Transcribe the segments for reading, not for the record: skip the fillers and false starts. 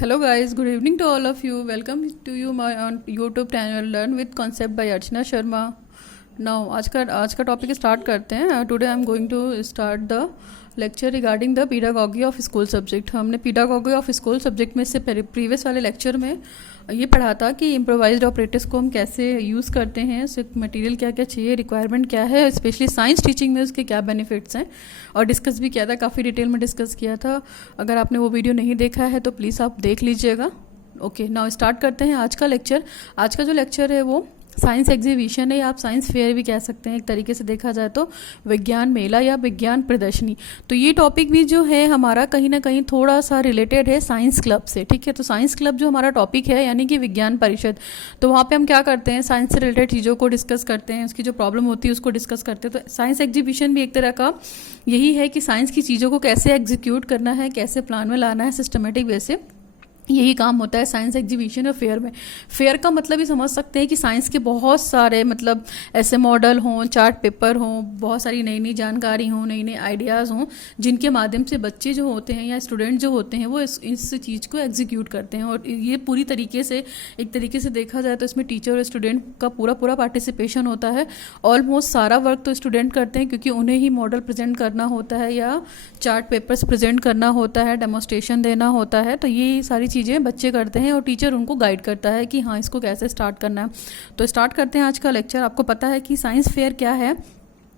Hello guys, good evening to all of you. Welcome to you my on YouTube channel Learn with Concept by Archana Sharma. Now आज का topic start करते हैं. Today I am going to start the lecture regarding the pedagogy of school subject. हमने pedagogy of school subject में से previous वाले lecture में ये पढ़ा था कि इम्प्रोवाइज्ड ऑपरेटर्स को हम कैसे यूज़ करते हैं, उससे मटेरियल क्या क्या चाहिए, रिक्वायरमेंट क्या है, स्पेशली साइंस टीचिंग में उसके क्या बेनिफिट्स हैं, और डिस्कस भी किया था, काफ़ी डिटेल में डिस्कस किया था. अगर आपने वो वीडियो नहीं देखा है तो प्लीज़ आप देख लीजिएगा. ओके, नाउ स्टार्ट करते हैं आज का लेक्चर. आज का जो लेक्चर है वो साइंस एग्जीबिशन है, या आप साइंस फेयर भी कह सकते हैं एक तरीके से देखा जाए तो, विज्ञान मेला या विज्ञान प्रदर्शनी. तो ये टॉपिक भी जो है हमारा कहीं ना कहीं थोड़ा सा रिलेटेड है साइंस क्लब से. ठीक है, तो साइंस क्लब जो हमारा टॉपिक है यानी कि विज्ञान परिषद, तो वहाँ पे हम क्या करते हैं, साइंस से रिलेटेड चीज़ों को डिस्कस करते हैं, उसकी जो प्रॉब्लम होती है उसको डिस्कस करते हैं. तो साइंस एग्जीबिशन भी एक तरह का यही है कि साइंस की चीज़ों को कैसे एग्जीक्यूट करना है, कैसे प्लान में लाना है सिस्टमेटिक वे से, यही काम होता है साइंस एग्जीबिशन और फेयर में. फेयर का मतलब ही समझ सकते हैं कि साइंस के बहुत सारे मतलब ऐसे मॉडल हों, चार्ट पेपर हों, बहुत सारी नई नई जानकारी हों, नई नई आइडियाज़ हों, जिनके माध्यम से बच्चे जो होते हैं या स्टूडेंट जो होते हैं वो इस चीज़ को एग्जीक्यूट करते हैं. और ये पूरी तरीके से एक तरीके से देखा जाए तो इसमें टीचर और स्टूडेंट का पूरा पार्टिसिपेशन होता है. ऑलमोस्ट सारा वर्क तो स्टूडेंट करते हैं क्योंकि उन्हें ही मॉडल प्रेजेंट करना होता है या चार्ट पेपर्स प्रेजेंट करना होता है, डेमोस्ट्रेशन देना होता है. तो ये सारी चीज़ें बच्चे करते हैं और टीचर उनको गाइड करता है कि हाँ इसको कैसे स्टार्ट करना है. तो स्टार्ट करते हैं आज का लेक्चर. आपको पता है कि साइंस फेयर क्या है,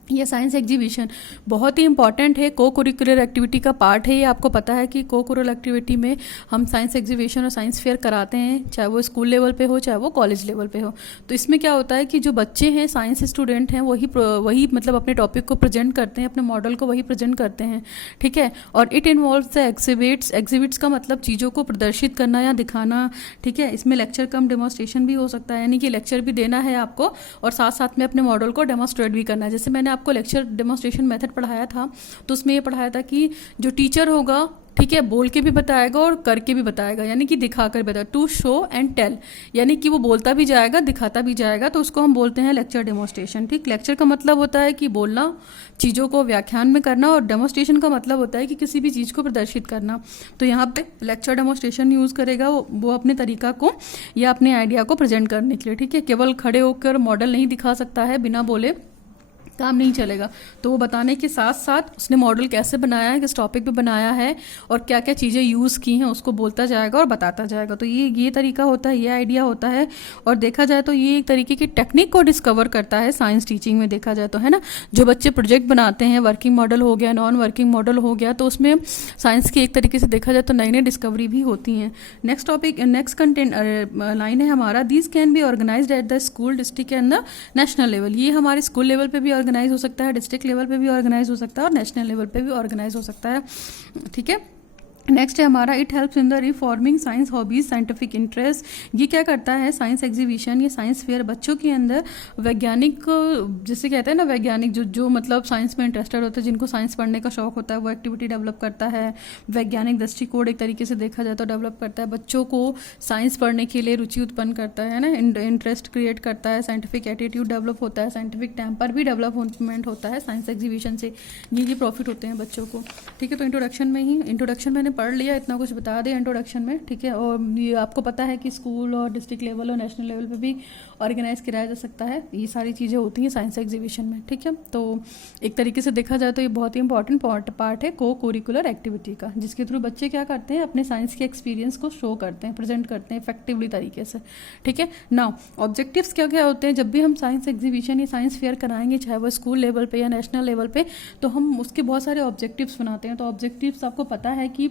ये साइंस एग्जीबिशन बहुत ही इंपॉर्टेंट है, को करिकुलर एक्टिविटी का पार्ट है. ये आपको पता है कि को करिकुलर एक्टिविटी में हम साइंस एग्जीबिशन और साइंस फेयर कराते हैं, चाहे वो स्कूल लेवल पे हो चाहे वो कॉलेज लेवल पे हो. तो इसमें क्या होता है कि जो बच्चे हैं, साइंस स्टूडेंट हैं, वही मतलब अपने टॉपिक को प्रेजेंट करते हैं, अपने मॉडल को वही प्रेजेंट करते हैं. ठीक है, और it involves the exhibits. Exhibits का मतलब चीज़ों को प्रदर्शित करना या दिखाना. ठीक है, इसमें लेक्चर कम डेमोस्ट्रेशन भी हो सकता है, यानी कि लेक्चर भी देना है आपको और साथ साथ में अपने मॉडल को डेमोस्ट्रेट भी करना है. जैसे मैंने आपको लेक्चर डेमोस्ट्रेशन मेथड पढ़ाया था, तो उसमें ये पढ़ाया था कि जो टीचर होगा, ठीक है, बोल के भी बताएगा और करके भी बताएगा, यानी कि दिखा कर बताएगा. टू शो एंड टेल, यानी कि वो बोलता भी जाएगा दिखाता भी जाएगा, तो उसको हम बोलते हैं लेक्चर डेमोस्ट्रेशन. ठीक, लेक्चर का मतलब होता है कि बोलना, चीज़ों को व्याख्यान में करना, और डेमोस्ट्रेशन का मतलब होता है कि किसी भी चीज़ को प्रदर्शित करना. तो यहाँ पे लेक्चर डेमोस्ट्रेशन यूज़ करेगा वो अपने तरीका को या अपने आइडिया को प्रेजेंट करने के लिए. ठीक है, केवल खड़े होकर मॉडल नहीं दिखा सकता है, बिना बोले काम नहीं चलेगा. तो वो बताने के साथ साथ उसने मॉडल कैसे बनाया है, किस टॉपिक पे बनाया है और क्या क्या चीज़ें यूज़ की हैं उसको बोलता जाएगा और बताता जाएगा. तो ये तरीका होता है, ये आइडिया होता है. और देखा जाए तो ये एक तरीके की टेक्निक को डिस्कवर करता है साइंस टीचिंग में, देखा जाए तो, है ना. जो बच्चे प्रोजेक्ट बनाते हैं, वर्किंग मॉडल हो गया, नॉन वर्किंग मॉडल हो गया, तो उसमें साइंस की एक तरीके से देखा जाए तो नई नई डिस्कवरी भी होती हैं. Next topic, next content line है हमारा, this can be organized at the school, district and the national level. ये हमारे स्कूल लेवल पे भी ऑर्गेनाइज हो सकता है, डिस्ट्रिक्ट लेवल पे भी ऑर्गेनाइज हो सकता है और नेशनल लेवल पे भी ऑर्गेनाइज हो सकता है. ठीक है, नेक्स्ट है हमारा, it helps in the reforming science hobbies, scientific interest. ये क्या करता है साइंस एग्जीबिशन, ये साइंस फेयर बच्चों के अंदर वैज्ञानिक, जिसे कहते हैं ना वैज्ञानिक, जो मतलब साइंस में इंटरेस्टेड होते हैं, जिनको साइंस पढ़ने का शौक होता है, वो एक्टिविटी डेवलप करता है. वैज्ञानिक दृष्टिकोण एक तरीके से देखा जाए तो डेवलप करता है, बच्चों को साइंस पढ़ने के लिए रुचि उत्पन्न करता है ना, इंटरेस्ट क्रिएट करता है, साइंटिफिक एटीट्यूड डेवलप होता है, साइंटिफिक टेम्पर भी डेवलपमेंट होता है साइंस एग्जीबिशन से. ये प्रॉफिट होते हैं बच्चों को. ठीक है, तो इंट्रोडक्शन मैंने पढ़ लिया, इतना कुछ बता दें इंट्रोडक्शन में. ठीक है, और ये आपको पता है कि स्कूल और डिस्ट्रिक्ट लेवल और नेशनल लेवल पे भी ऑर्गेनाइज कराया जा सकता है. ये सारी चीज़ें होती हैं साइंस एग्जीबिशन में. ठीक है, तो एक तरीके से देखा जाए तो ये बहुत ही इंपॉर्टेंट पार्ट है को करिकुलर एक्टिविटी का, जिसके थ्रू बच्चे क्या करते हैं, अपने साइंस के एक्सपीरियंस को शो करते हैं, प्रेजेंट करते हैं इफेक्टिवली तरीके से. ठीक है, नाउ ऑब्जेक्टिव्स क्या क्या होते हैं जब भी हम साइंस एग्जीबिशन या साइंस फेयर कराएंगे, चाहे वो स्कूल लेवल पे या नेशनल लेवल पे, तो हम उसके बहुत सारे ऑब्जेक्टिव्स बनाते हैं. तो ऑब्जेक्टिव्स आपको पता है कि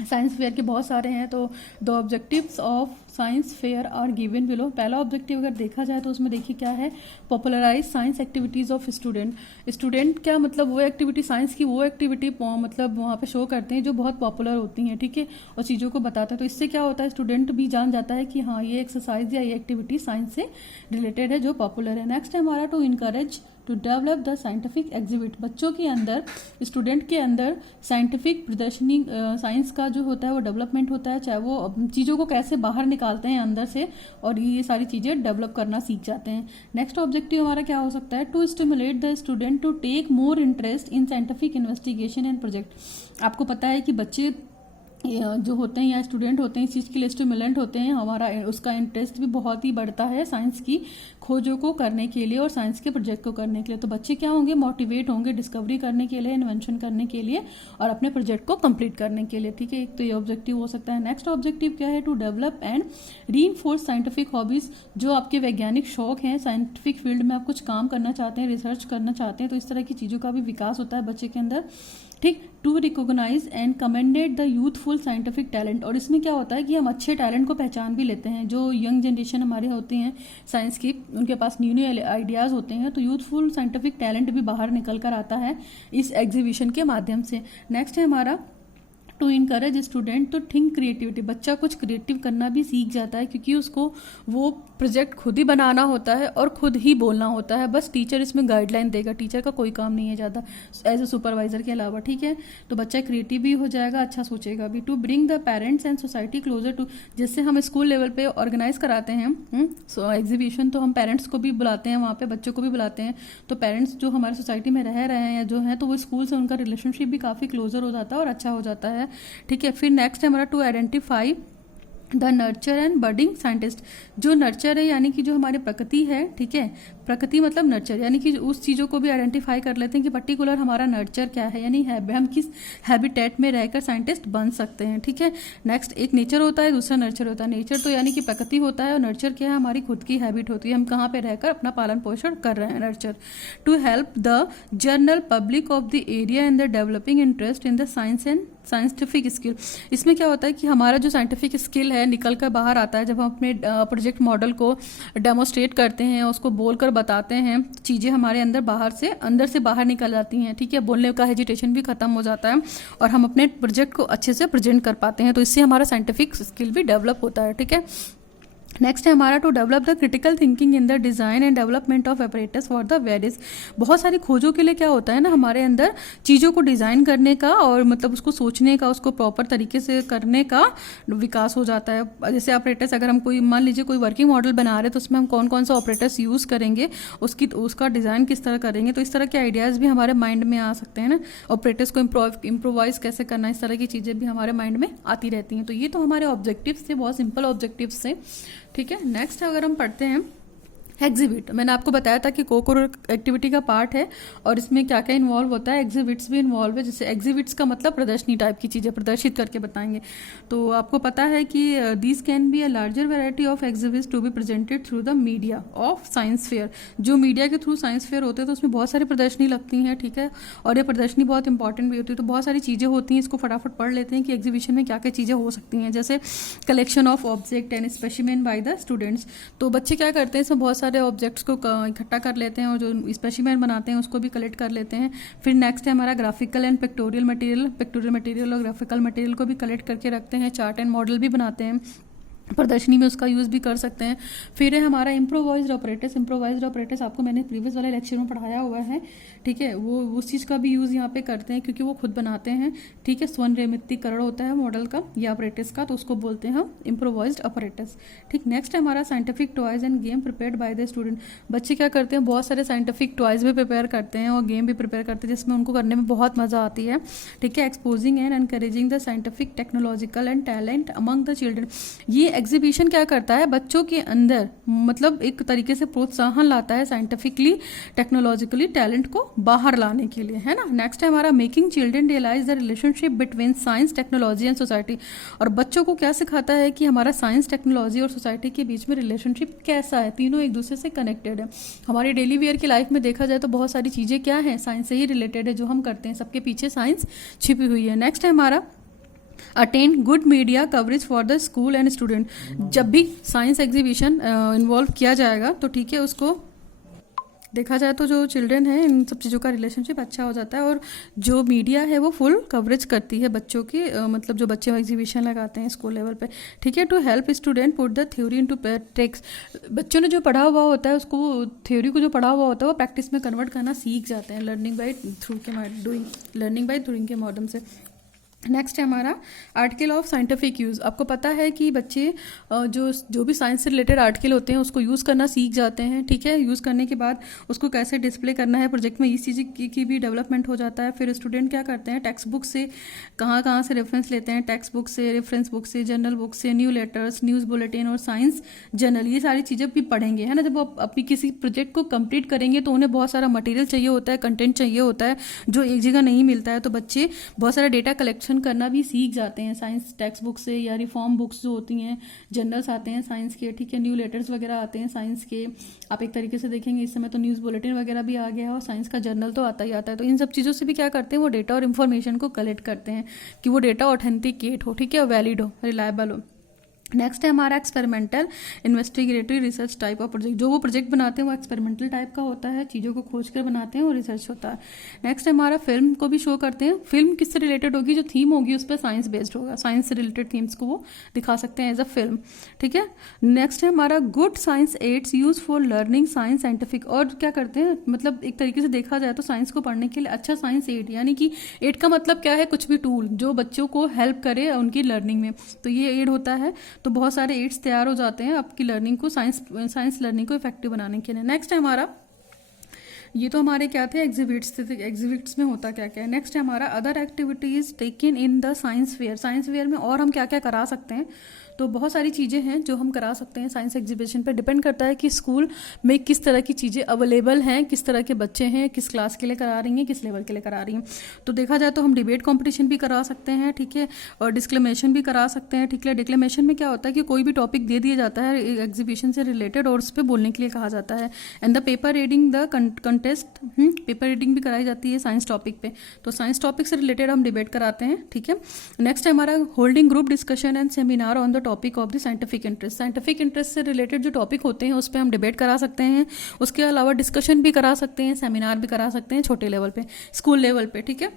साइंस फेयर के बहुत सारे हैं. तो the objectives of science fair are given below. पहला ऑब्जेक्टिव अगर देखा जाए तो उसमें देखिए क्या है, popularize science activities of student. Student क्या मतलब वो एक्टिविटी, साइंस की वो एक्टिविटी मतलब वहाँ पे शो करते हैं जो बहुत पॉपुलर होती हैं. ठीक है, और चीज़ों को बताते हैं. तो इससे क्या होता है, स्टूडेंट भी जान जाता है कि हाँ ये एक्सरसाइज या ये एक्टिविटी साइंस से रिलेटेड है, जो पॉपुलर है. नेक्स्ट है हमारा, to encourage to develop the scientific exhibit. बच्चों के अंदर, स्टूडेंट के अंदर साइंटिफिक प्रदर्शनी, साइंस का जो होता है वो डेवलपमेंट होता है, चाहे वो चीज़ों को कैसे बाहर निकालते हैं अंदर से, और ये सारी चीज़ें डेवलप करना सीख जाते हैं. नेक्स्ट ऑब्जेक्टिव हमारा क्या हो सकता है, to stimulate the student to take more interest in scientific investigation and project. आपको पता है कि बच्चे जो होते हैं या स्टूडेंट होते हैं इस चीज़ के लिए स्टिमुलेंट होते हैं, हमारा उसका इंटरेस्ट भी बहुत ही बढ़ता है साइंस की खोजों को करने के लिए और साइंस के प्रोजेक्ट को करने के लिए। तो बच्चे क्या होंगे, मोटिवेट होंगे डिस्कवरी करने के लिए, इन्वेंशन करने के लिए और अपने प्रोजेक्ट को कंप्लीट करने के लिए। ठीक है, एक तो ये ऑब्जेक्टिव हो सकता है। नेक्स्ट ऑब्जेक्टिव क्या है, to develop and reinforce scientific hobbies. जो आपके वैज्ञानिक शौक हैं, साइंटिफिक फील्ड में आप कुछ काम करना चाहते हैं, रिसर्च करना चाहते हैं, तो इस तरह की चीज़ों का भी विकास होता है बच्चे के अंदर। ठीक, to recognize and commended the youthful scientific talent. और इसमें क्या होता है कि हम अच्छे टैलेंट को पहचान भी लेते हैं। जो यंग जनरेशन हमारे होती हैं साइंस की, उनके पास न्यू न्यू आइडियाज़ होते हैं, तो यूथफुल साइंटिफिक टैलेंट भी बाहर निकल कर आता है इस एग्जीबिशन के माध्यम से। नेक्स्ट है हमारा to encourage student to think creativity. बच्चा कुछ क्रिएटिव करना भी सीख जाता है क्योंकि उसको वो प्रोजेक्ट खुद ही बनाना होता है और खुद ही बोलना होता है। बस टीचर इसमें गाइडलाइन देगा, टीचर का कोई काम नहीं है ज़्यादा एज ए सुपरवाइजर के अलावा। ठीक है, तो बच्चा क्रिएटिव भी हो जाएगा, अच्छा सोचेगा भी। To bring the parents and society closer to, जैसे हम स्कूल लेवल पे ऑर्गेनाइज कराते हैं एग्जीबिशन, तो हम पेरेंट्स को भी बुलाते हैं वहाँ पे, बच्चों को भी बुलाते हैं। तो पेरेंट्स जो हमारी सोसाइटी में रह रहे हैं या जो हैं, तो वो स्कूल से उनका रिलेशनशिप भी काफ़ी क्लोजर हो जाता है और अच्छा हो जाता है। ठीक है, फिर नेक्स्ट है हमारा to identify the nurture and budding scientist. जो नर्चर है यानी कि जो हमारी प्रकृति है, ठीक है, प्रकृति मतलब नर्चर, यानी कि उस चीज़ों को भी आइडेंटिफाई कर लेते हैं कि पर्टिकुलर हमारा नर्चर क्या है, यानी हम किस हैबिटेट में रहकर साइंटिस्ट बन सकते हैं। ठीक है, नेक्स्ट एक नेचर होता है, दूसरा नर्चर होता है। नेचर तो यानी कि प्रकृति होता है और नर्चर क्या है, हमारी खुद की हैबिट होती है, हम कहाँ पे रहकर अपना पालन पोषण कर रहे हैं, nurture. To help the general public of the area in the developing interest in the science and scientific skill. इसमें क्या होता है कि हमारा जो साइंटिफिक स्किल है निकल कर बाहर आता है जब हम अपने प्रोजेक्ट मॉडल को डेमोस्ट्रेट करते हैं, उसको बोलकर बताते हैं, चीज़ें हमारे अंदर बाहर से अंदर से बाहर निकल जाती हैं। ठीक है, बोलने का हेजिटेशन भी खत्म हो जाता है और हम अपने प्रोजेक्ट को अच्छे से प्रेजेंट कर पाते हैं, तो इससे हमारा साइंटिफिक स्किल भी डेवलप होता है। ठीक है, नेक्स्ट है हमारा to develop the critical thinking in the design and development of apparatus for the various. बहुत सारी खोजों के लिए क्या होता है ना, हमारे अंदर चीज़ों को डिज़ाइन करने का और मतलब उसको सोचने का, उसको प्रॉपर तरीके से करने का विकास हो जाता है। जैसे ऑपरेटर्स, अगर हम कोई मान लीजिए कोई वर्किंग मॉडल बना रहे हैं तो उसमें हम कौन कौन सा ऑपरेटर्स यूज़ करेंगे, उसका डिज़ाइन किस तरह करेंगे, तो इस तरह के आइडियाज़ भी हमारे माइंड में आ सकते हैं ना। ऑपरेटर्स को इम्प्रोवाइज कैसे करना, इस तरह की चीज़ें भी हमारे माइंड में आती रहती हैं। तो ये तो हमारे ऑब्जेक्टिव्स थे, बहुत सिंपल ऑब्जेक्टिव्स थे। ठीक है, नेक्स्ट अगर हम पढ़ते हैं एग्जिबिट। मैंने आपको बताया था कि को-करिकुलर एक्टिविटी का पार्ट है और इसमें क्या क्या इन्वॉल्व होता है, एग्जिबिट्स भी इन्वॉल्व है। जैसे एग्जिबिट्स का मतलब प्रदर्शनी टाइप की चीज़ें प्रदर्शित करके बताएंगे। तो आपको पता है कि these can be a larger variety of exhibits to be presented through the media of science fair. जो मीडिया के थ्रू साइंस फेयर होते हैं तो उसमें बहुत सारी प्रदर्शनी लगती हैं। ठीक है, और ये प्रदर्शनी बहुत इंपॉर्टेंट भी होती है। तो बहुत सारी चीज़ें होती हैं, इसको फटाफट पढ़ लेते हैं कि एग्जीबिशन में क्या क्या चीज़ें हो सकती हैं। जैसे collection of object and specimen by the students. तो बच्चे क्या करते हैं, इसमें बहुत सारे ऑब्जेक्ट्स को इकट्ठा कर लेते हैं और जो स्पेसिमेन बनाते हैं उसको भी कलेक्ट कर लेते हैं। फिर नेक्स्ट है हमारा ग्राफिकल एंड पिक्टोरियल मटेरियल और ग्राफिकल मटेरियल को भी कलेक्ट करके रखते हैं। चार्ट एंड मॉडल भी बनाते हैं, प्रदर्शनी में उसका यूज़ भी कर सकते हैं। फिर है हमारा इम्प्रोवाइज्ड ऑपरेटर्स आपको मैंने प्रीवियस वाले लेक्चर में पढ़ाया हुआ है। ठीक है, वो उस चीज़ का भी यूज़ यहाँ पे करते हैं क्योंकि वो खुद बनाते हैं। ठीक है, स्वनिर्मितीकरण होता है मॉडल का या ऑपरेटर्स का, तो उसको बोलते हैं हम इम्प्रोवाइज्ड ऑपरेटर्स। ठीक, नेक्स्ट है हमारा scientific toys end game prepared by the student. बच्चे क्या करते हैं, बहुत सारे साइंटिफिक टॉयज भी प्रिपेयर करते हैं और गेम भी प्रिपेयर करते हैं जिसमें उनको करने में बहुत मज़ा आती है। ठीक है, exposing and encouraging the scientific technological and talent among the children. ये एग्जीबिशन क्या करता है, बच्चों के अंदर मतलब एक तरीके से प्रोत्साहन लाता है साइंटिफिकली टेक्नोलॉजिकली टैलेंट को बाहर लाने के लिए, है ना। नेक्स्ट है हमारा making children realize the relationship between science technology and society. और बच्चों को क्या सिखाता है कि हमारा साइंस टेक्नोलॉजी और सोसाइटी के बीच में रिलेशनशिप कैसा है, तीनों एक दूसरे से कनेक्टेड है। हमारी डेली वेयर की लाइफ में देखा जाए तो बहुत सारी चीज़ें क्या हैं, साइंस से ही रिलेटेड है, जो हम करते हैं सबके पीछे साइंस छिपी हुई है। नेक्स्ट है हमारा attain good media coverage for the school and student. जब भी साइंस एग्जीबिशन इन्वॉल्व किया जाएगा तो ठीक है, उसको देखा जाए तो जो चिल्ड्रन है इन सब चीज़ों का रिलेशनशिप अच्छा हो जाता है और जो मीडिया है वो फुल कवरेज करती है बच्चों की, मतलब जो बच्चे एग्जीबिशन लगाते हैं स्कूल लेवल पे। ठीक है, to help student put the theory into practice. बच्चों ने जो पढ़ा हुआ होता है उसको, थ्योरी को जो पढ़ा हुआ होता है वो प्रैक्टिस में कन्वर्ट करना सीख जाते हैं लर्निंग बाय थ्रू के डूइंग के माध्यम से। नेक्स्ट है हमारा आर्टिकल ऑफ साइंटिफिक यूज़। आपको पता है कि बच्चे जो भी साइंस से रिलेटेड आर्टिकल होते हैं उसको यूज़ करना सीख जाते हैं, ठीक है। यूज़ करने के बाद उसको कैसे डिस्प्ले करना है प्रोजेक्ट में, इस चीज़ की भी डेवलपमेंट हो जाता है। फिर स्टूडेंट क्या करते हैं, टेक्स्ट बुक से कहाँ कहाँ से रेफरेंस लेते हैं, टेक्स्ट बुक से, रेफरेंस बुक से, जर्नल बुक से, न्यू लेटर्स, न्यूज़ बुलेटिन और साइंस जर्नल, ये सारी चीज़ें भी पढ़ेंगे, है ना। जब वो अपनी किसी प्रोजेक्ट को कंप्लीट करेंगे तो उन्हें बहुत सारा मटेरियल चाहिए होता है, कंटेंट चाहिए होता है जो एक जगह नहीं मिलता है। तो बच्चे बहुत सारा डेटा कलेक्शन करना भी सीख जाते हैं साइंस टेक्स्ट बुक से, या रिफॉर्म बुक्स जो होती हैं, जर्नल्स आते हैं साइंस के, ठीक है, न्यू लेटर्स वगैरह आते हैं साइंस के। आप एक तरीके से देखेंगे इस समय तो न्यूज़ बुलेटिन वगैरह भी आ गया है और साइंस का जर्नल तो आता ही आता है। तो इन सब चीज़ों से भी क्या करते हैं, वो डेटा और इन्फॉर्मेशन को कलेक्ट करते हैं कि वो डेटा ऑथेंटिकेट हो, ठीक है, वैलिड हो, रिलायबल हो। नेक्स्ट है हमारा experimental investigatory research type of project. जो वो प्रोजेक्ट बनाते हैं वो एक्सपेरिमेंटल टाइप का होता है, चीज़ों को खोज कर बनाते हैं और रिसर्च होता है। नेक्स्ट है हमारा फिल्म को भी शो करते हैं। फिल्म किससे रिलेटेड होगी, जो थीम होगी उस पर साइंस बेस्ड होगा, साइंस से रिलेटेड थीम्स को वो दिखा सकते हैं एज अ फिल्म, ठीक है। नेक्स्ट है हमारा good science aids use for learning science scientific. और क्या करते हैं, मतलब एक तरीके से देखा जाए तो साइंस को पढ़ने के लिए अच्छा साइंस एड, यानी कि एड का मतलब क्या है, कुछ भी टूल जो बच्चों को हेल्प करे उनकी लर्निंग में, तो ये एड होता है। तो बहुत सारे एड्स तैयार हो जाते हैं आपकी लर्निंग को, साइंस लर्निंग को इफेक्टिव बनाने के लिए। नेक्स्ट है हमारा, ये तो हमारे क्या थे, एग्जिबिट्स में होता क्या क्या है। नेक्स्ट है हमारा other activities taken in the science fair. Science fair में और हम क्या क्या करा सकते हैं, तो बहुत सारी चीज़ें हैं जो हम करा सकते हैं साइंस एग्जीबिशन पर। डिपेंड करता है कि स्कूल में किस तरह की चीज़ें अवेलेबल हैं, किस तरह के बच्चे हैं, किस क्लास के लिए करा रही हैं, किस लेवल के लिए करा रही हैं। तो देखा जाए तो हम डिबेट कंपटीशन भी करा सकते हैं, ठीक है, और डिस्क्लेमेशन भी करा सकते हैं, ठीक है। डिक्लेमेशन में क्या होता है कि कोई भी टॉपिक दे दिया जाता है एग्जीबिशन से रिलेटेड और उस पर बोलने के लिए कहा जाता है। And the paper reading the contest, paper reading भी कराई जाती है साइंस टॉपिक पे। तो साइंस टॉपिक से रिलेटेड हम डिबेट कराते हैं, ठीक है। नेक्स्ट है हमारा holding group discussion and seminar on the topic of the scientific interest. Scientific interest से रिलेटेड जो टॉपिक होते हैं उस पर हम डिबेट करा सकते हैं। उसके अलावा डिस्कशन भी करा सकते हैं, सेमिनार भी करा सकते हैं छोटे लेवल पे, स्कूल लेवल पे, ठीक है।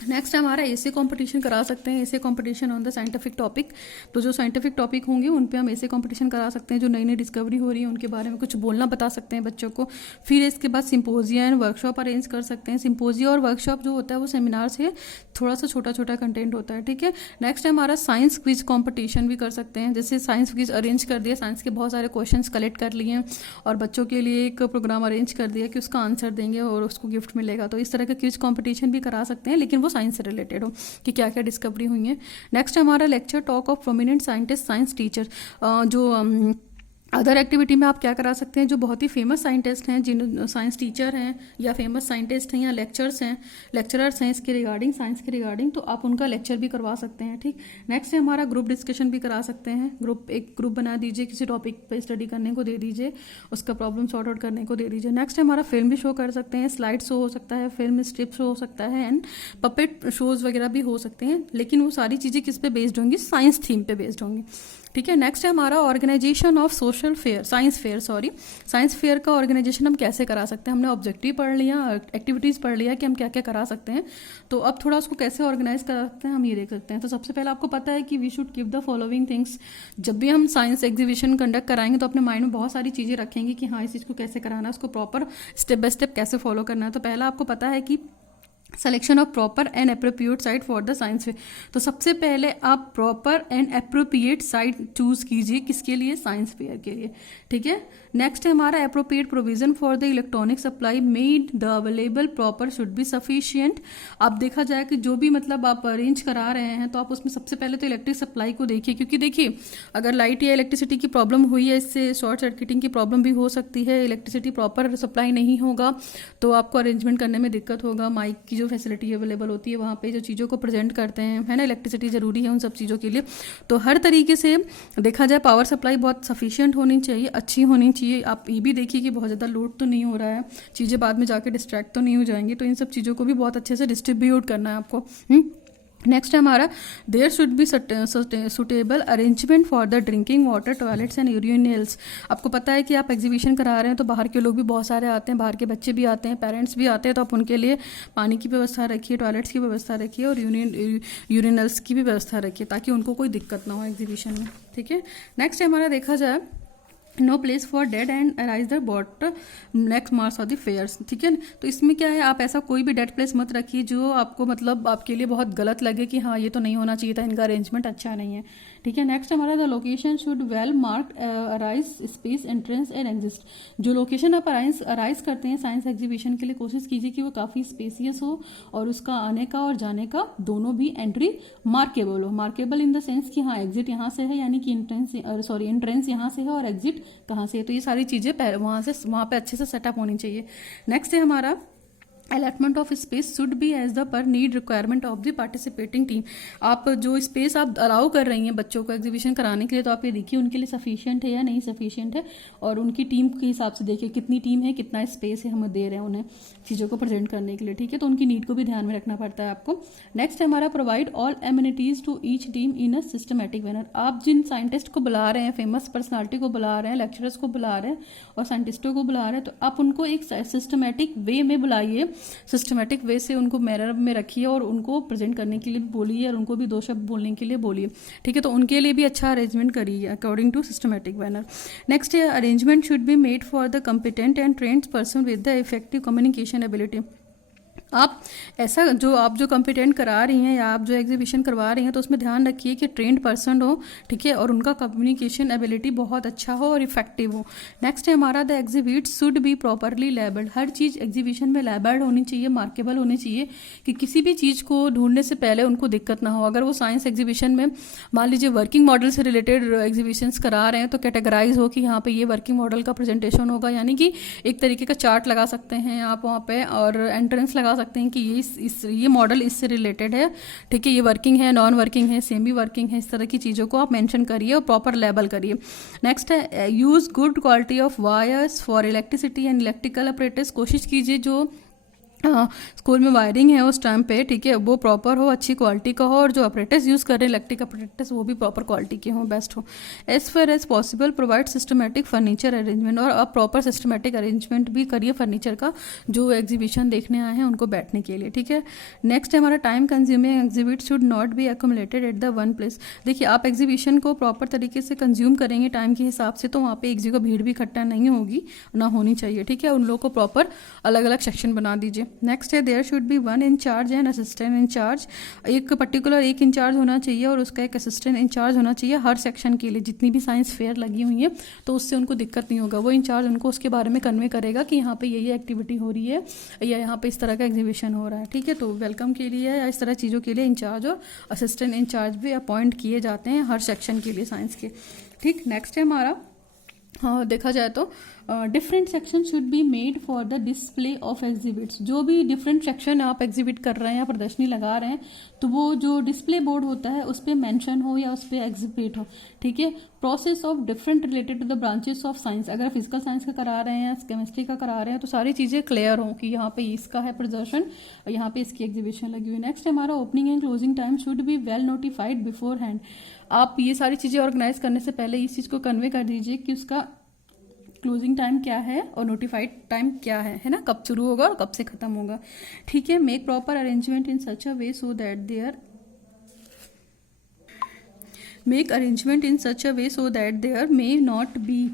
नेक्स्ट हमारा ऐसे कंपटीशन करा सकते हैं, ऐसे competition on the scientific topic. तो जो साइंटिफिक टॉपिक होंगे उन पे हम ऐसे कंपटीशन करा सकते हैं, जो नई नई डिस्कवरी हो रही है उनके बारे में कुछ बोलना बता सकते हैं बच्चों को। फिर इसके बाद सिंपोजिया एंड वर्कशॉप अरेंज कर सकते हैं। सिंपोजिया और वर्कशॉप जो होता है वो सेमिनार से थोड़ा सा छोटा छोटा कंटेंट होता है, ठीक है। नेक्स्ट हमारा साइंस क्विज कॉम्पिटिशन भी कर सकते हैं। जैसे साइंस क्विज अरेंज कर दिया, साइंस के बहुत सारे क्वेश्चन कलेक्ट कर लिए और बच्चों के लिए एक प्रोग्राम अरेंज कर दिया कि उसका आंसर देंगे और उसको गिफ्ट मिलेगा। तो इस तरह का क्विज कॉम्पिटिशन भी करा सकते हैं, लेकिन वो साइंस से रिलेटेड हो कि क्या क्या डिस्कवरी हुई है। नेक्स्ट हमारा lecture talk of prominent scientist science teacher. जो अदर एक्टिविटी में आप क्या करा सकते हैं, जो बहुत ही फेमस साइंटिस्ट हैं, जिन साइंस टीचर हैं या फेमस साइंटिस्ट हैं या लेक्चरर्स हैं इसके रिगार्डिंग, साइंस के रिगार्डिंग, तो आप उनका लेक्चर भी करवा सकते हैं, ठीक। नेक्स्ट है हमारा ग्रुप डिस्कशन भी करा सकते हैं। एक ग्रुप बना दीजिए, किसी टॉपिक पर स्टडी करने को दे दीजिए, उसका प्रॉब्लम सॉर्ट आउट करने को दे दीजिए। नेक्स्ट है हमारा फिल्म भी शो कर सकते हैं, स्लाइड शो हो सकता है, फिल्म स्ट्रिप शो हो सकता है, एंड पपेट शोज वगैरह भी हो सकते हैं, लेकिन वो सारी चीज़ें किस पे बेस्ड होंगी, साइंस थीम पे बेस्ड होंगी, ठीक है। नेक्स्ट है हमारा organization of social fair, science fair का ऑर्गेनाइजेशन हम कैसे करा सकते हैं। हमने ऑब्जेक्टिव पढ़ लिया, एक्टिविटीज़ पढ़ लिया कि हम क्या क्या करा सकते हैं। तो अब थोड़ा उसको कैसे ऑर्गेनाइज करा सकते हैं हम ये देख सकते हैं। तो सबसे पहले आपको पता है कि we should give the following things. जब भी हम साइंस एग्जीबिशन कंडक्ट कराएंगे तो अपने माइंड में बहुत सारी चीज़ें रखेंगे कि हाँ इस चीज़ को कैसे कराना है, उसको प्रॉपर स्टेप बाय स्टेप कैसे फॉलो करना है। तो पहला आपको पता है कि selection of proper and appropriate site for the science fair. तो सबसे पहले आप proper and appropriate site choose कीजिए, किसके लिए, साइंस फेयर के लिए, ठीक है। नेक्स्ट है हमारा appropriate provision for the electronic supply made the available proper should be sufficient. अब देखा जाए कि जो भी मतलब आप अरेंज करा रहे हैं तो आप उसमें सबसे पहले तो इलेक्ट्रिक सप्लाई को देखिए, क्योंकि देखिए अगर लाइट या इलेक्ट्रिसिटी की प्रॉब्लम हुई है, इससे शॉर्ट सर्किटिंग की प्रॉब्लम भी हो सकती है। इलेक्ट्रिसिटी प्रॉपर सप्लाई नहीं होगा तो आपको अरेंजमेंट करने में दिक्कत होगा। माइक की जो फैसिलिटी अवेलेबल होती है वहाँ पे जो चीज़ों को प्रेजेंट करते हैं, है ना, इलेक्ट्रिसिटी ज़रूरी है उन सब चीज़ों के लिए। तो हर तरीके से देखा जाए पावर सप्लाई बहुत सफिशिएंट होनी चाहिए, अच्छी होनी चाहिए। आप ये भी देखिए कि बहुत ज़्यादा लोड तो नहीं हो रहा है, चीज़ें बाद में जाके डिस्ट्रैक्ट तो नहीं हो जाएंगी। तो इन सब चीज़ों को भी बहुत अच्छे से डिस्ट्रीब्यूट करना है आपको। नेक्स्ट है हमारा there should be suitable arrangement for the drinking water, toilets and urinals. आपको पता है कि आप एग्जीबिशन करा रहे हैं तो बाहर के लोग भी बहुत सारे आते हैं, बाहर के बच्चे भी आते हैं, पेरेंट्स भी आते हैं, तो आप उनके लिए पानी की व्यवस्था रखिए, टॉयलेट्स की व्यवस्था रखिए और यूरिनल्स की भी व्यवस्था रखिए ताकि उनको कोई दिक्कत ना हो एग्जीबिशन में, ठीक है। नेक्स्ट है हमारा देखा जाए no place for dead and arise the bot next marks of the fairs, ठीक है। तो इसमें क्या है, आप ऐसा कोई भी डेड प्लेस मत रखिए जो आपको मतलब आपके लिए बहुत गलत लगे कि हाँ ये तो नहीं होना चाहिए था, इनका अरेंजमेंट अच्छा नहीं है, ठीक है। नेक्स्ट हमारा the location should well marked arise space entrance and exist. जो लोकेशन आप अराइज करते हैं साइंस एग्जीबिशन के लिए, कोशिश कीजिए कि वो काफ़ी स्पेसियस हो और उसका आने का और जाने का दोनों भी एंट्री मार्केबल हो। मार्केबल इन द सेंस कि हाँ एग्जिट यहाँ से है, यानी कि एंट्रेंस यहाँ से है और एग्जिट कहाँ से है। तो ये सारी चीज़ें वहाँ पे अच्छे से सेटअप होनी चाहिए। नेक्स्ट है हमारा allotment of space should be as the per need requirement of the participating team. आप जो स्पेस आप अलाउ कर रही हैं बच्चों को एग्जीबिशन कराने के लिए, तो आप ये देखिए उनके लिए सफिशिएंट है या नहीं सफिशिएंट है, और उनकी टीम के हिसाब से देखिए कितनी टीम है, कितना स्पेस है हम दे रहे हैं उन्हें चीज़ों को प्रेजेंट करने के लिए, ठीक है। तो उनकी नीड को भी ध्यान में रखना पड़ता है आपको। नेक्स्ट है हमारा provide all amenities to each team in a systematic manner. आप जिन साइंटिस्ट को बुला रहे हैं, फेमस पर्सनालिटी को बुला रहे हैं, लेक्चरर्स को बुला रहे हैं और साइंटिस्टों को बुला रहे हैं, तो आप उनको एक सिस्टमेटिक वे में बुलाइए, सिस्टमेटिक वे से उनको मैनर में रखिए और उनको प्रेजेंट करने के लिए बोलिए और उनको भी 2 शब्द बोलने के लिए बोलिए, ठीक है। तो उनके लिए भी अच्छा अरेंजमेंट करिए according to systematic manner. Next है arrangement should be made for the competent and trained person with the effective communication ability. आप ऐसा आप जो कॉम्पिटेंट करा रही हैं या आप जो एग्जीबिशन करवा रही हैं, तो उसमें ध्यान रखिए कि ट्रेंड पर्सन हो, ठीक है, और उनका कम्युनिकेशन एबिलिटी बहुत अच्छा हो और इफेक्टिव हो। नेक्स्ट है हमारा the exhibit should be properly labelled. Her cheese exhibition में लेबल्ड होनी चाहिए, मार्केबल होनी चाहिए, कि किसी भी चीज़ को ढूंढने से पहले उनको दिक्कत ना हो। अगर वो साइंस एग्जीबिशन में मान लीजिए वर्किंग मॉडल से रिलेटेड एग्जीबिशंस करा रहे हैं, तो कैटेगराइज हो कि यहाँ पे ये वर्किंग मॉडल का प्रेजेंटेशन होगा, यानी कि एक तरीके का चार्ट लगा सकते हैं आप वहाँ पे और एंट्रेंस लगा सकते हैं कि ये मॉडल इससे रिलेटेड है, ठीक है, ये वर्किंग है, नॉन वर्किंग है, सेमी वर्किंग है, इस तरह की चीज़ों को आप मेंशन करिए और प्रॉपर लेबल करिए। नेक्स्ट है use good quality of wires for electricity and electrical apparatus. कोशिश कीजिए जो स्कूल में वायरिंग है उस टाइम पे, ठीक है, वो प्रॉपर हो, अच्छी क्वालिटी का हो, और जो अपरेटस यूज़ कर रहे हैं इलेक्ट्रिक अपरेटस वो भी प्रॉपर क्वालिटी के हो, बेस्ट हो। As far as possible provide systematic furniture arrangement. और आप प्रॉपर सिस्टमेटिक अरेंजमेंट भी करिए फर्नीचर का जो एग्जीबिशन देखने आए हैं उनको बैठने के लिए, ठीक है। नेक्स्ट है हमारा time consuming exhibit should not be accumulated at the one place. देखिए आप एग्जीबिशन को प्रॉपर तरीके से कंज्यूम करेंगे टाइम के हिसाब से, तो वहाँ पे एक जगह भीड़ भी इकट्ठा नहीं होगी, ना होनी चाहिए, ठीक है। उन लोगों को प्रॉपर अलग अलग सेक्शन बना दीजिए। नेक्स्ट है there should be one incharge and assistant incharge. एक पर्टिकुलर एक इंचार्ज होना चाहिए और उसका एक असिस्टेंट इंचार्ज होना चाहिए हर सेक्शन के लिए। जितनी भी साइंस फेयर लगी हुई है तो उससे उनको दिक्कत नहीं होगा, वो इंचार्ज उनको उसके बारे में कन्वे करेगा कि यहाँ पे ये एक्टिविटी हो रही है या यहाँ पे इस तरह का एग्जीबिशन हो रहा है, ठीक है। तो वेलकम के लिए या इस तरह चीज़ों के लिए इंचार्ज और असिस्टेंट इंचार्ज भी अपॉइंट किए जाते हैं हर सेक्शन के लिए साइंस के, ठीक। नेक्स्ट है हमारा, हाँ देखा जाए तो different section should be made for the display of exhibits. जो भी डिफरेंट सेक्शन आप एग्जिबिट कर रहे हैं या प्रदर्शनी लगा रहे हैं, तो वो जो डिस्प्ले बोर्ड होता है उस पर मैंशन हो या उस पर एग्जिबिट हो, ठीक है। Process of different related to the branches of science. अगर फिजिकल साइंस का करा रहे हैं या केमिस्ट्री का करा रहे हैं, तो सारी चीज़ें क्लियर हों कि यहाँ पे इसका है प्रदर्शन और यहाँ पे इसकी एग्जीबिशन लगी हुई है। नेक्स्ट हमारा opening and closing time should be well notified before hand. आप ये सारी चीज़ें ऑर्गेनाइज करने से पहले इस चीज़ को कन्वे कर दीजिए कि उसका क्लोजिंग टाइम क्या है और नोटिफाइड टाइम क्या है ना, कब शुरू होगा और कब से खत्म होगा, ठीक है। Make proper arrangement in such a way so that there may not be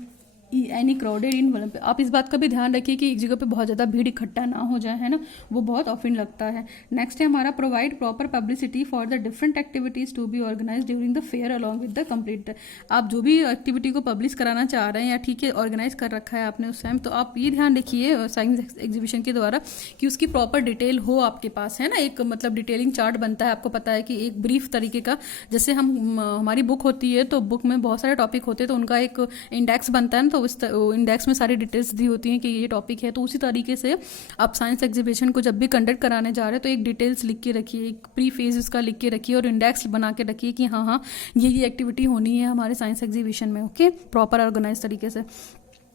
any crowded in one. आप इस बात का भी ध्यान रखिए कि एक जगह पे बहुत ज़्यादा भीड़ इकट्ठा ना हो जाए, है ना, वो बहुत ऑफन लगता है। नेक्स्ट है हमारा provide proper publicity for the different activities to be organise during the fair along with the complete. आप जो भी एक्टिविटी को पब्लिश कराना चाह रहे हैं या ठीक है ऑर्गेनाइज कर रखा है आपने उस टाइम, तो आप ये ध्यान रखिए साइंस एग्जीबिशन के द्वारा कि उसकी प्रॉपर डिटेल हो आपके पास, है ना। एक मतलब डिटेलिंग चार्ट बनता है, आपको पता है कि एक ब्रीफ तरीके का, जैसे हमारी बुक होती है तो बुक में बहुत सारे टॉपिक होते हैं तो उनका एक इंडेक्स बनता है ना, तो उस इंडेक्स में सारी डिटेल्स दी होती हैं कि ये टॉपिक है। तो उसी तरीके से आप साइंस एग्जीबिशन को जब भी कंडक्ट कराने जा रहे हैं तो एक डिटेल्स लिख के रखिए, एक प्री फेज उसका लिख के रखिए और इंडेक्स बना के रखिए कि हाँ ये एक्टिविटी होनी है हमारे साइंस एग्जीबिशन में, ओके, प्रॉपर ऑर्गेनाइज तरीके से।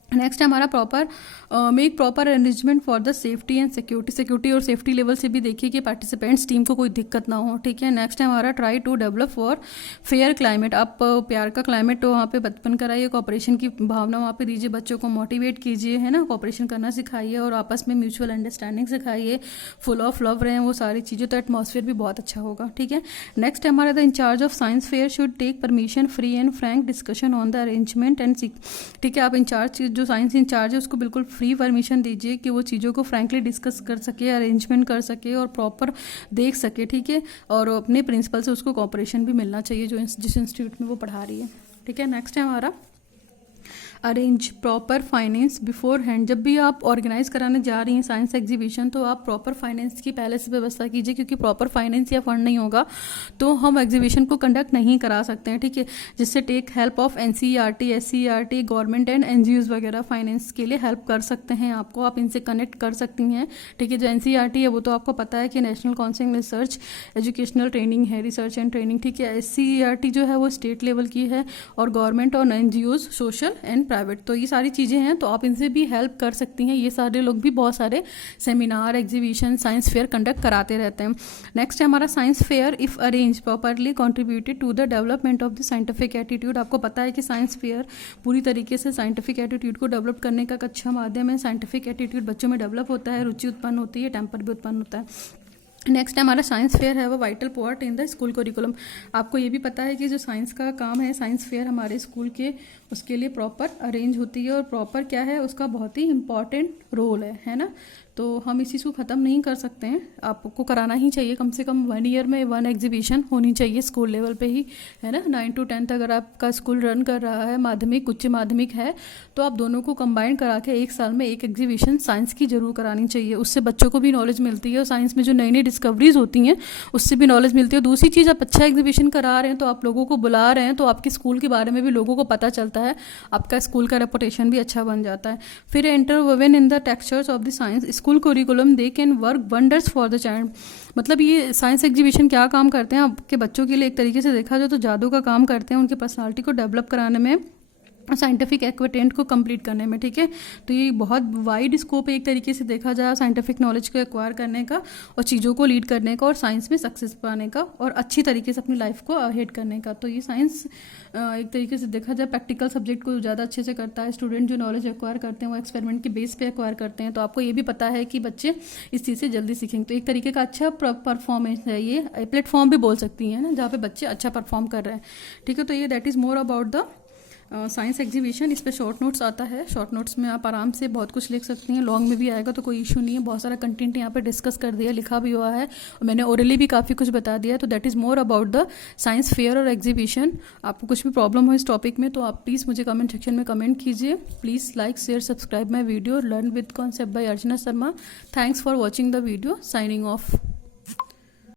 नेक्स्ट है हमारा proper make proper arrangement for the safety and security और सेफ्टी लेवल से भी देखिए कि पार्टिसिपेंट्स टीम को कोई दिक्कत ना हो, ठीक है। नेक्स्ट है हमारा try to develop for fair climate. आप प्यार का क्लाइमेट तो वहाँ पे बचपन कराइए, कॉपरेशन की भावना वहाँ पे दीजिए, बच्चों को मोटिवेट कीजिए, है ना, कॉपरेशन करना सिखाइए और आपस में म्यूचुअल अंडरस्टैंडिंग सिखाइए, फुल ऑफ लव रहें वो सारी चीज़ें, तो एटमॉस्फेयर भी बहुत अच्छा होगा, ठीक है। नेक्स्ट है हमारा the incharge of science fair should take permission free and frank discussion on the arrangement and, ठीक है। आप इंचार्ज जो साइंस इंचार्ज है उसको बिल्कुल फ्री परमिशन दीजिए कि वो चीज़ों को फ्रैंकली डिस्कस कर सके, अरेंजमेंट कर सके और प्रॉपर देख सके, ठीक है। और अपने प्रिंसिपल से उसको कॉपरेशन भी मिलना चाहिए जो जिस इंस्टीट्यूट में वो पढ़ा रही है, ठीक है। नेक्स्ट है हमारा arrange proper finance before hand. जब भी आप ऑर्गेनाइज कराने जा रही हैं साइंस एग्जीबिशन तो आप प्रॉपर फाइनेंस की पहले से व्यवस्था कीजिए, क्योंकि प्रॉपर फाइनेंस या फंड नहीं होगा तो हम एग्जीबिशन को कंडक्ट नहीं करा सकते हैं, ठीक है। जिससे take help of NCERT, SCERT, government and NGOs वगैरह फाइनेंस के लिए हेल्प कर सकते हैं आपको, आप इनसे कनेक्ट कर सकती हैं, ठीक है। जो NCERT है वो तो आपको पता है कि national council research educational training है, रिसर्च एंड ट्रेनिंग, ठीक है। SCERT जो है वो स्टेट लेवल की है और गवर्नमेंट और NGOs सोशल एंड प्राइवेट, तो ये सारी चीज़ें हैं तो आप इनसे भी हेल्प कर सकती हैं। ये सारे लोग भी बहुत सारे seminar, exhibition, science fair conduct कराते रहते हैं। नेक्स्ट है हमारा science fair if arrange properly contributed to the development of the scientific attitude. आपको पता है कि साइंस फेयर पूरी तरीके से साइंटिफिक एटीट्यूड को डेवलप करने का एक अच्छा माध्यम है। साइंटिफिक एटीट्यूड बच्चों में डेवलप होता है, रुचि उत्पन्न होती है, टेम्पर भी उत्पन्न होता है। नेक्स्ट है हमारा साइंस फेयर है वो vital part in the school curriculum. आपको ये भी पता है कि जो साइंस का काम है, साइंस फेयर हमारे स्कूल के उसके लिए प्रॉपर अरेंज होती है और प्रॉपर क्या है उसका बहुत ही इम्पॉर्टेंट रोल है ना। तो हम इस चीज़ को ख़त्म नहीं कर सकते हैं, आपको कराना ही चाहिए, कम से कम 1 ईयर में 1 एग्जीबिशन होनी चाहिए स्कूल लेवल पे ही, है ना। 9 to 10 अगर आपका स्कूल रन कर रहा है, माध्यमिक उच्च माध्यमिक है, तो आप दोनों को कंबाइन करा के 1 साल में 1 एग्जीबिशन साइंस की जरूर करानी चाहिए। उससे बच्चों को भी नॉलेज मिलती है और साइंस में जो नई नई डिस्कवरीज होती हैं उससे भी नॉलेज मिलती है। दूसरी चीज़, आप अच्छा एग्जीबिशन करा रहे हैं तो आप लोगों को बुला रहे हैं तो आपके स्कूल के बारे में भी लोगों को पता चलता है, आपका स्कूल का रेपुटेशन भी अच्छा बन जाता है। फिर interwoven in the textures of the science school curriculum they can work wonders for the child. मतलब ये साइंस एग्जीबिशन क्या काम करते हैं आपके बच्चों के लिए, एक तरीके से देखा जाए तो जादू का काम करते हैं, उनकी पर्सनालिटी को डेवलप कराने में, साइंटिफिक एक्वेटेंट को कंप्लीट करने में, ठीक है। तो ये बहुत वाइड स्कोप है एक तरीके से देखा जाए साइंटिफिक नॉलेज को एक्वायर करने का और चीज़ों को लीड करने का और साइंस में सक्सेस पाने का और अच्छी तरीके से अपनी लाइफ को अहेड करने का। तो ये साइंस एक तरीके से देखा जाए प्रैक्टिकल सब्जेक्ट को ज़्यादा अच्छे से करता है। स्टूडेंट जो नॉलेज एक्वायर करते हैं वो एक्सपेरिमेंट के बेस पे एक्वायर करते हैं, तो आपको ये भी पता है कि बच्चे इस चीज़ से जल्दी सीखेंगे। तो एक तरीके का अच्छा परफॉर्मेंस है, ये प्लेटफॉर्म भी बोल सकती हैं ना, जहाँ पे बच्चे अच्छा परफॉर्म कर रहे हैं, ठीक है। तो ये that is more about the science exhibition. इस पर शॉर्ट नोट्स आता है, शॉर्ट नोट्स में आप आराम से बहुत कुछ लिख सकती हैं, लॉन्ग में भी आएगा तो कोई इशू नहीं है। बहुत सारा कंटेंट यहाँ पे डिस्कस कर दिया, लिखा भी हुआ है और मैंने ओरली भी काफ़ी कुछ बता दिया है। तो that is more about the science fair और एग्जीबिशन। आपको कुछ भी प्रॉब्लम हो इस टॉपिक में तो आप प्लीज़ मुझे कमेंट सेक्शन में कमेंट कीजिए। Please like, share, subscribe my video, learn with concept bye Archana Sharma. Thanks for watching the video, signing off.